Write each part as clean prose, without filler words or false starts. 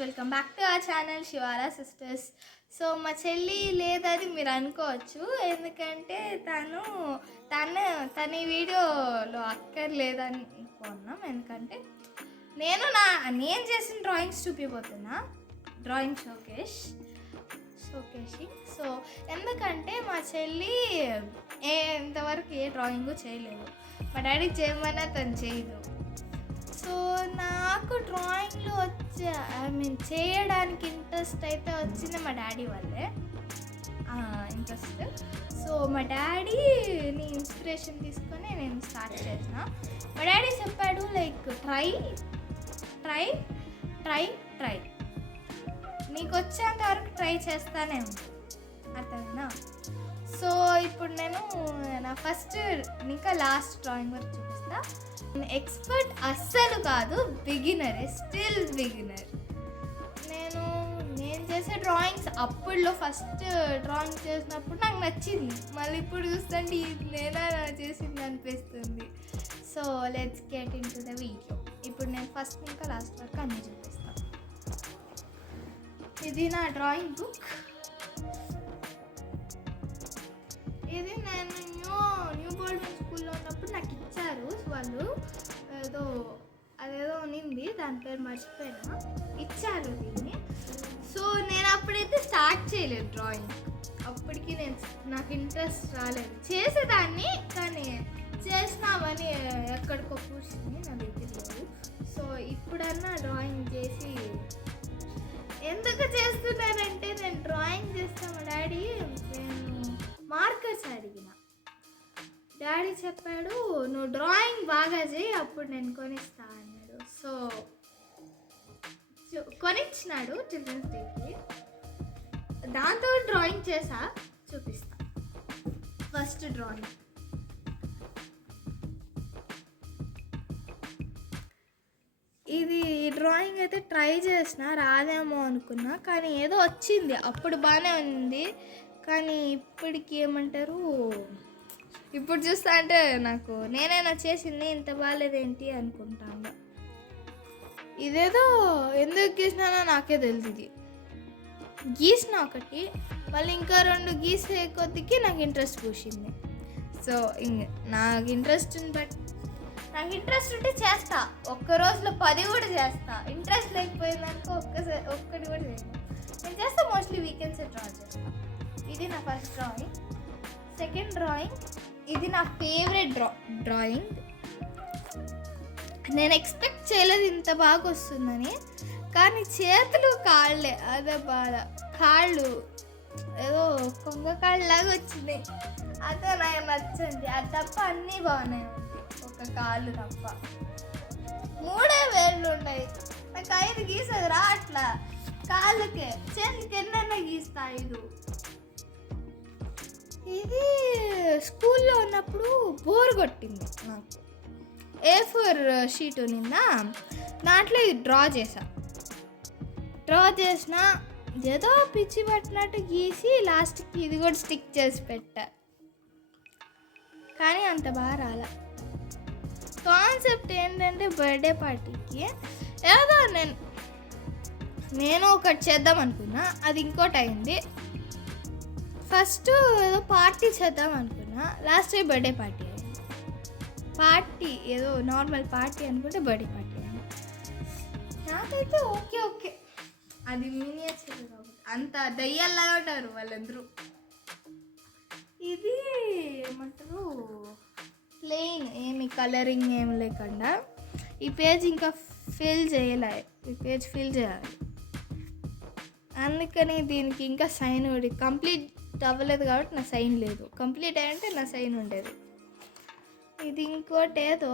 Welcome back to our channel Shivara sisters. So మా చెల్లి లేదని మీరు అనుకోవచ్చు, ఎందుకంటే తన ఈ వీడియోలో అక్కర్లేదని అనుకున్నాం. ఎందుకంటే నేను చేసిన డ్రాయింగ్స్ చూపిపోతున్నా, డ్రాయింగ్ షోకేసింగ్. సో ఎందుకంటే మా చెల్లి ఇంతవరకు ఏ డ్రాయింగు చేయలేదు. మా డాడీ చేయమన్నా తను చేయదు. సో నాకు డ్రాయింగ్లో చేయడానికి ఇంట్రెస్ట్ అయితే వచ్చింది మా డాడీ వల్లే ఇంట్రెస్ట్. సో మా డాడీని ఇన్స్పిరేషన్ తీసుకొని నేను స్టార్ట్ చేసిన. మా డాడీ చెప్పాడు లైక్ ట్రై నీకు వచ్చేంత వరకు ట్రై చేస్తానే ఉంది, అర్థమైనా? సో ఇప్పుడు నేను నా ఫస్ట్ ఇంకా లాస్ట్ డ్రాయింగ్ వరకు చూపిస్తా. ఎక్స్పర్ట్ అస్సలు కాదు, బిగినరే, స్టిల్ బిగినర్. నేను చేసే డ్రాయింగ్స్ అప్పుడులో ఫస్ట్ డ్రాయింగ్ చేసినప్పుడు నాకు నచ్చింది, మళ్ళీ ఇప్పుడు చూస్తుంటే నేనా చేసింది అనిపిస్తుంది. So let's get in to the video. ఇప్పుడు నేను ఫస్ట్ ఇంకా లాస్ట్ వరకు అన్నీ చూపిస్తాను. ఇది నా డ్రాయింగ్ బుక్. ఇది నేను న్యూ బోల్డన్ స్కూల్లో ఉన్నప్పుడు నాకు ఇచ్చారు వాళ్ళు. అదేదో ఉన్నింది, దాని పేరు మర్చిపోయినా, ఇచ్చారు దీన్ని. సో నేను అప్పుడైతే స్టార్ట్ చేయలేదు డ్రాయింగ్. అప్పటికి నాకు ఇంట్రెస్ట్ రాలేదు, చేసేదాన్ని కానీ చేసినామని ఎక్కడికో కూర్చుని నా దగ్గర లేదు. సో ఇప్పుడన్నా డ్రాయింగ్ చేసి ఎందుకు చేస్తున్నానంటే, నేను డ్రాయింగ్ చేస్తాను. మా డాడీ నేను మార్కర్స్ అడిగిన, డాడీ చెప్పాడు నువ్వు డ్రాయింగ్ బాగా చేయి అప్పుడు నేను కొనిస్తా అన్నాడు. సో కొనిచ్చినాడు చిల్డ్రన్స్ డేకి. దాంతో డ్రాయింగ్ చేసా, చూపిస్తా. ఫస్ట్ డ్రాయింగ్ ఇది. డ్రాయింగ్ అయితే ట్రై చేసిన, రాదేమో అనుకున్నా, కానీ ఏదో వచ్చింది. అప్పుడు బాగానే ఉంది, కానీ ఇప్పటికి ఏమంటారు, ఇప్పుడు చూస్తా అంటే నాకు నేనైనా చేసింది ఇంత బాగాలేదేంటి అనుకుంటాను. ఇదేదో ఎందుకు గీసినానో నాకే తెలుస్తుంది. గీసిన ఒకటి, మళ్ళీ ఇంకా 2 గీసే కొద్దికి నాకు ఇంట్రెస్ట్ పూసింది. సో నాకు ఇంట్రెస్ట్ ఉంటే చేస్తా, ఒక్క రోజులో 10 కూడా చేస్తా. ఇంట్రెస్ట్ లేకపోయిందనుకో ఒక్కటి కూడా చేయను. నేను చేస్తా, మోస్ట్లీ వీకెండ్స్ డ్రా చేస్తా. ఇది నా ఫస్ట్ డ్రాయింగ్. సెకండ్ డ్రాయింగ్, ఇది నా ఫేవరెట్ డ్రాయింగ్. నేను ఎక్స్పెక్ట్ చేయలేదు ఇంత బాగా వస్తుందని, కానీ చేతులు కాళ్ళే అదే బాధ. కాళ్ళు ఏదో కొంగ కాళ్ళలాగా వచ్చినాయి, అదే నాకు నచ్చింది. అది తప్ప అన్నీ బాగున్నాయి, ఒక కాళ్ళు తప్ప. 3 వేళ్ళు ఉన్నాయి, నాకు 5 గీసేది రా అట్లా. కాళ్ళకే చేతులకి ఎన్నైనా గీస్తా 5. ఇది స్కూల్లో ఉన్నప్పుడు బోర్ కొట్టింది నాకు. A4 షీట్ నిన్న దాంట్లో ఇది డ్రా చేసిన ఏదో పిచ్చి పట్టినట్టు గీసి లాస్ట్కి ఇది కూడా స్టిక్ చేసి పెట్టా, కానీ అంత బాగా రాలే. కాన్సెప్ట్ ఏంటంటే బర్త్డే పార్టీకి ఏదో నేను ఒకటి చేద్దాం అనుకున్నా, అది ఇంకోటి అయింది. ఫస్ట్ ఏదో పార్టీ చేద్దాం అనుకున్నా, లాస్ట్ టైం బర్త్డే పార్టీ అయింది. పార్టీ ఏదో నార్మల్ పార్టీ అనుకుంటే బర్త్డే పార్టీ అయింది. నాకైతే ఓకే, అది మినియేచర్ కాబట్టి అంత దయ్యాల్లాగా ఉంటారు వాళ్ళందరూ. ఇది ఏమంటారు, ప్లెయిన్, ఏమి కలరింగ్ ఏం లేకుండా. ఈ పేజ్ ఇంకా ఫిల్ చేయాలి, అందుకని దీనికి ఇంకా సైన్ కంప్లీట్ అవ్వలేదు కాబట్టి నా సైన్ లేదు. కంప్లీట్ అయ్యంటే నా సైన్ ఉండేది. ఇది ఇంకోటి ఏదో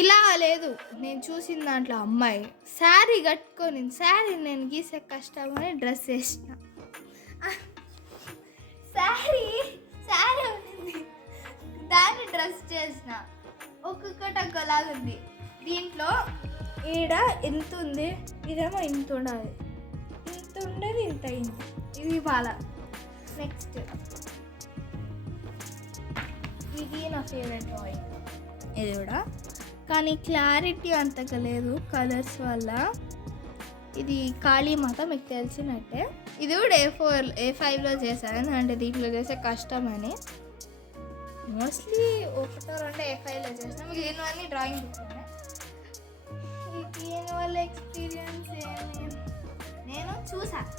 ఇలా లేదు, నేను చూసిన దాంట్లో అమ్మాయి శారీ కట్టుకొని, శారీ నేను గీసే కష్టమని డ్రెస్ వేసిన. శారీ ఉంది, దాన్ని డ్రెస్ చేసిన. ఒక్కొక్కటి ఒకలాగుంది. దీంట్లో ఈడ ఎంత ఉంది, ఇదేమో ఇంత ఉండేది, ఇంత అయింది. ఇది బాగా. నెక్స్ట్ ఇది నా ఫేవరెట్ డ్రాయింగ్, ఇది కూడా, కానీ క్లారిటీ అంతగా లేదు కలర్స్ వల్ల. ఇది కాళీమాత మీకు తెలిసినట్టే. ఇది కూడా A5లో చేశాను, అంటే దీంట్లో చేసే కష్టమని. మోస్ట్లీ 1-2 A5లో చేసిన, మిగిలినవన్నీ డ్రాయింగ్ బుక్ ఉన్నాయి. దీనివల్ల ఎక్స్పీరియన్స్ ఏమి, నేను చూసాను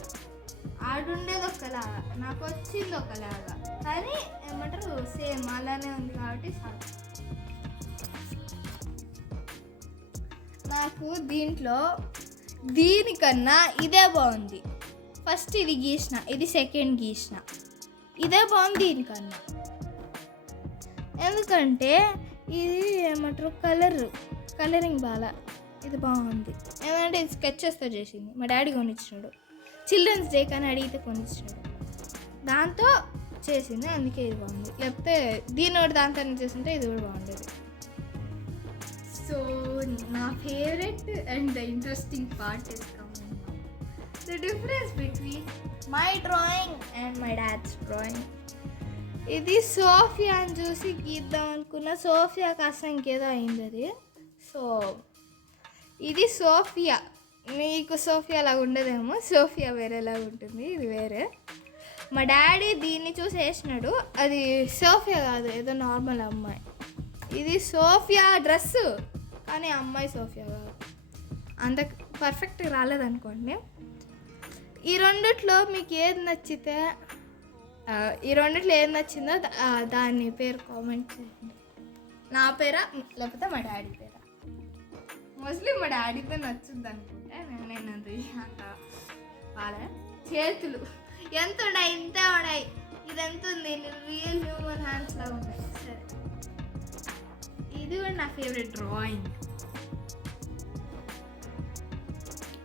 ఆడుండేది ఒకలాగా, నాకు వచ్చింది ఒకలాగా, కానీ ఏమంటారు సేమ్ అలానే ఉంది కాబట్టి చాలు. నాకు దీనికన్నా ఇదే బాగుంది. ఫస్ట్ ఇది గీసిన, ఇది సెకండ్ గీసిన, ఇదే బాగుంది దీనికన్నా. ఎందుకంటే ఇది ఏమంటారు కలరింగ్ బాగా, ఇది బాగుంది. ఎందుకంటే ఇది స్కెచెస్తో చేసింది, మా డాడీ కొనిచ్చినాడు. చిల్డ్రన్స్ డే కానీ అడిగితే కొనిచ్చినాడు, దాంతో చేసింది, అందుకే ఇది బాగుంది. లేకపోతే దీని ఒకటి దాంతో చేస్తుంటే ఇది కూడా బాగుండేది. సో నా favourite and the interesting part is coming now. The difference between my drawing and my dad's drawing. ఇది సోఫియా అని చూసి గీద్దాం అనుకున్న, సోఫియా కాస్త ఇంకేదో అయింది అది. సో ఇది సోఫియా, మీకు సోఫియా లాగా ఉండదేమో, సోఫియా వేరేలాగా ఉంటుంది, ఇది వేరే. మా డాడీ దీన్ని చూసి వేసినాడు, అది సోఫియా కాదు, ఏదో నార్మల్ అమ్మాయి. ఇది సోఫియా డ్రెస్సు, కానీ అమ్మాయి సోఫియా కాదు. అంత పర్ఫెక్ట్గా రాలేదనుకోండి. ఈ రెండిట్లో మీకు ఏది నచ్చితే, ఈ రెండిట్లో ఏది నచ్చిందో దాని పేరు కామెంట్ చేయండి. నా పేరా లేకపోతే మా డాడీ పేరా? మోస్ట్లీ మా డాడీతో నచ్చుద్ది అనుకుంటే, నేను అంత బాగా. చేతులు ఎంత ఉన్నాయి, ఇంత ఉన్నాయి, ఇది ఎంత ఉంది, రియల్ హ్యూమన్ హ్యాండ్స్ లాగా ఉన్నాయి. సరే, ఇది కూడా నా ఫేవరెట్ డ్రాయింగ్.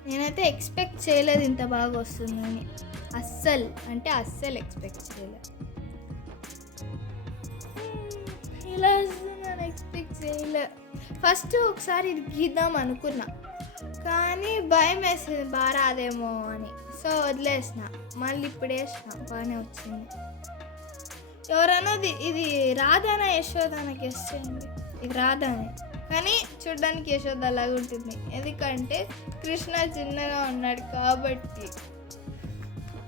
నేనైతే ఎక్స్పెక్ట్ చేయలేదు ఇంత బాగా వస్తుందని, అస్సలు ఎక్స్పెక్ట్ చేయలేదు. ఇలా వస్తుందని ఎక్స్పెక్ట్ చేయలేదు. ఫస్ట్ ఒకసారి ఇది గీద్దాం అనుకున్నా, కానీ భయం వేసింది బాగా రాదేమో అని, సో వదిలేసిన. మళ్ళీ ఇప్పుడు వేసిన, బాగానే వచ్చింది. ఎవరైనా ఇది రాధానా యశోదానా గెస్ చేయండి. ఇది రాధానే, కానీ చూడ్డానికి యశోద అలాగా ఉంటుంది, ఎందుకంటే కృష్ణ చిన్నగా ఉన్నాడు కాబట్టి.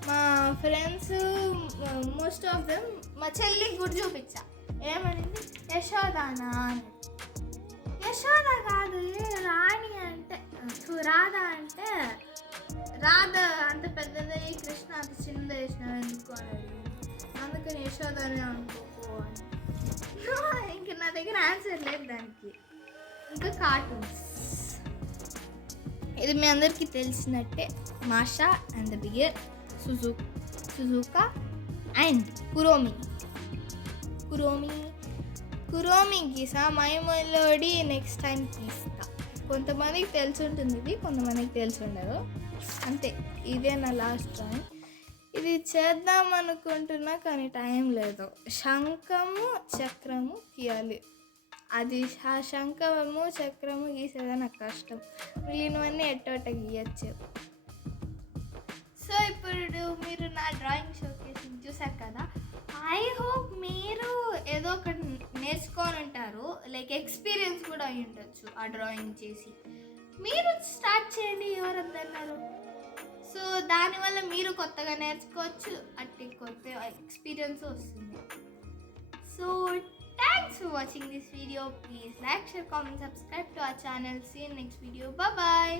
మా ఫ్రెండ్స్ మోస్ట్ ఆఫ్ దెమ్ మా చెల్లికి కూడా చూపించా, ఏమనింది యశోదానా అని. యశోద కాదు, రాణి అంటే రాధ అంటే, రాధ అంత పెద్దది, కృష్ణ అంత చిన్నది వేసినావు ఎందుకు అని అడిగింది. అందుకని యశోదనే అనుకోకు అని. ఇంక నా దగ్గర ఆన్సర్ లేదు దానికి. ఇంకా కార్టూన్స్, ఇది మీ అందరికీ తెలిసినట్టే, Masha and the Bear, Suzuka and Kuromi గీసా, మై మెలోడీ నెక్స్ట్ టైం గీస్తా. కొంతమందికి తెలిసి ఉంటుంది ఇది, కొంతమందికి తెలిసి ఉండదు, అంతే. ఇదే నా లాస్ట్ డ్రాయింగ్. ఇది చేద్దాం అనుకుంటున్నా కానీ టైం లేదు. శంఖము చక్రము గీయాలి, అది ఆ శంఖము చక్రము గీసేదా నాకు కష్టం, మిగిలినవన్నీ ఎట్టోట గీయచ్చు. సో ఇప్పుడు మీరు నా డ్రాయింగ్ షోకేస్ చూసారు కదా. ఐ హోప్ మీరు ఏదో ఒకటి నేర్చుకొని ఉంటారు, లైక్ ఎక్స్పీరియన్స్ కూడా అయి ఉండొచ్చు ఆ డ్రాయింగ్ చేసి. మీరు స్టార్ట్ చేయండి, ఎవరొద్దన్నారు. సో దానివల్ల మీరు కొత్తగా నేర్చుకోవచ్చు, అట్టి కొత్త ఎక్స్పీరియన్స్ వస్తుంది. So thanks for watching this video. Please like, share, comment, subscribe to our channel. See you in next video. Bye bye.